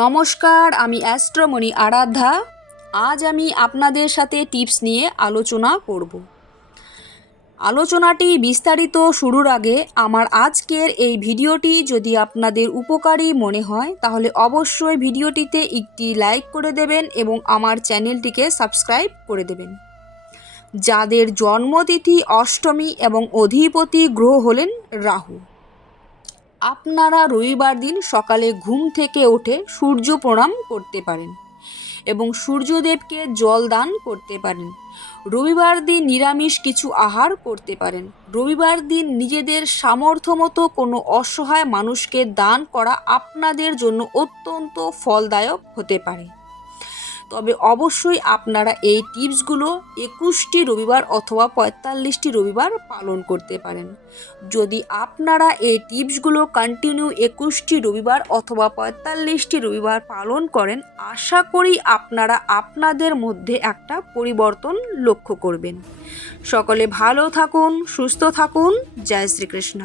নমস্কার, আমি অ্যাস্ট্রোমণি আরাধ্যা। আজ আমি আপনাদের সাথে টিপস নিয়ে আলোচনা করব। আলোচনাটি বিস্তারিত শুরুর আগে আমার আজকের এই ভিডিওটি যদি আপনাদের উপকারী মনে হয় তাহলে অবশ্যই ভিডিওটিতে একটি লাইক করে দেবেন এবং আমার চ্যানেলটিকে সাবস্ক্রাইব করে দেবেন। যাদের জন্মতিথি অষ্টমী এবং অধিপতি গ্রহ হলেন রাহু, আপনারা রবিবার দিন সকালে ঘুম থেকে উঠে সূর্য প্রণাম করতে পারেন এবং সূর্যদেবকে জল দান করতে পারেন। রবিবার দিন নিরামিষ কিছু আহার করতে পারেন। রবিবার দিন নিজেদের সামর্থ্য মতো কোনো অসহায় মানুষকে দান করা আপনাদের জন্য অত্যন্ত ফলদায়ক হতে পারে। তবে অবশ্যই আপনারা এই টিপসগুলো 21টি রবিবার অথবা 45টি রবিবার পালন করতে পারেন। যদি আপনারা এই টিপসগুলো কন্টিনিউ 21টি রবিবার অথবা 45টি রবিবার পালন করেন, আশা করি আপনারা আপনাদের মধ্যে একটা পরিবর্তন লক্ষ্য করবেন। সকলে ভালো থাকুন, সুস্থ থাকুন। জয় শ্রীকৃষ্ণ।